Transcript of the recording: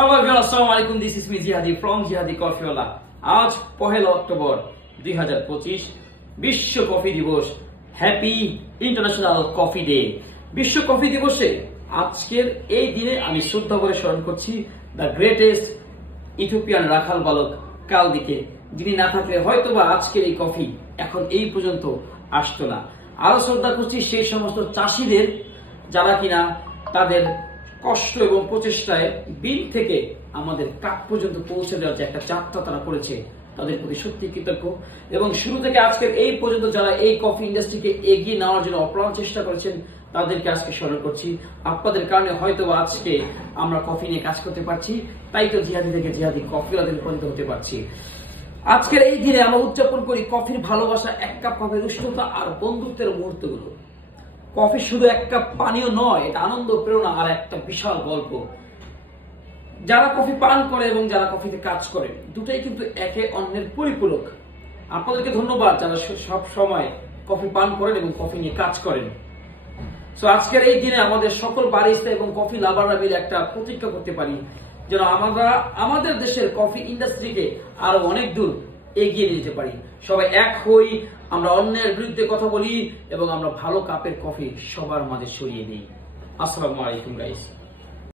Hello everyone, Assalamu alaikum. This is me Jihadi from Jihadi Coffeewala. আজ 1 October 2025 বিশ্ব coffee দিবস। Happy international coffee day. বিশ্ব coffee দিবসে আজকের এই দিনে আমি শ্রদ্ধা করে স্মরণ করছি দ্য গ্রেটেস্ট ইথিওপিয়ান রাখাল বালক কালদিকে, যিনি না থাকলে হয়তোবা আজকের এই কফি এখন এই পর্যন্ত আসতো না। আরো শ্রদ্ধা করছি সেই সমস্ত চাষিদের যারা কিনা তাদের কষ্ট এবং প্রচেষ্টায় বিল থেকে আমাদের কাপ পর্যন্ত পৌঁছে দেওয়ার যে একটা যাত্রা তারা করেছে, তাদের প্রতি সত্যি কৃতজ্ঞ। এবং শুরু থেকে আজকের এই পর্যন্ত যারা এই কফি ইন্ডাস্ট্রিকে এগিয়ে নেওয়ার জন্য অপ্রাণ চেষ্টা করেছেন তাদেরকে আজকে স্মরণ করছি। আপনাদের কারণে হয়তো আজকে আমরা কফি নিয়ে কাজ করতে পারছি, তাই তো জিহাদি থেকে জিহাদি কফিওয়ালাদের রূপান্তরিত হতে পারছি। আজকের এই দিনে আমরা উদযাপন করি কফির ভালোবাসা, এক কাপ কফির উষ্ণতা আর বন্ধুত্বের মুহূর্তগুলো। কফি শুধু এক কাপ পানীয় নয়, এটা আনন্দ, প্রেরণা আর একটা বিশাল গল্প। যারা কফি পান করে এবং যারা কফিতে কাজ করে, দুটাই কিন্তু একে অন্যের পরিপূরক। আপনাদেরকে ধন্যবাদ যারা সব সময় কফি পান করেন এবং কফি নিয়ে কাজ করেন। সো আজকের এই দিনে আমাদের সকল বারিস্তা এবং কফি লাভাররা মিলে একটা প্রতিজ্ঞা করতে পারি যেন আমরা আমাদের দেশের কফি ইন্ডাস্ট্রিকে আরো অনেক দূর এগিয়ে নিয়ে যেতে পারি। সবাই এক হই, আমরা অন্যের বিরুদ্ধে কথা বলি এবং আমরা ভালো কাপের কফি সবার মাঝে ছড়িয়ে দিই। আসসালামু আলাইকুম গাইস।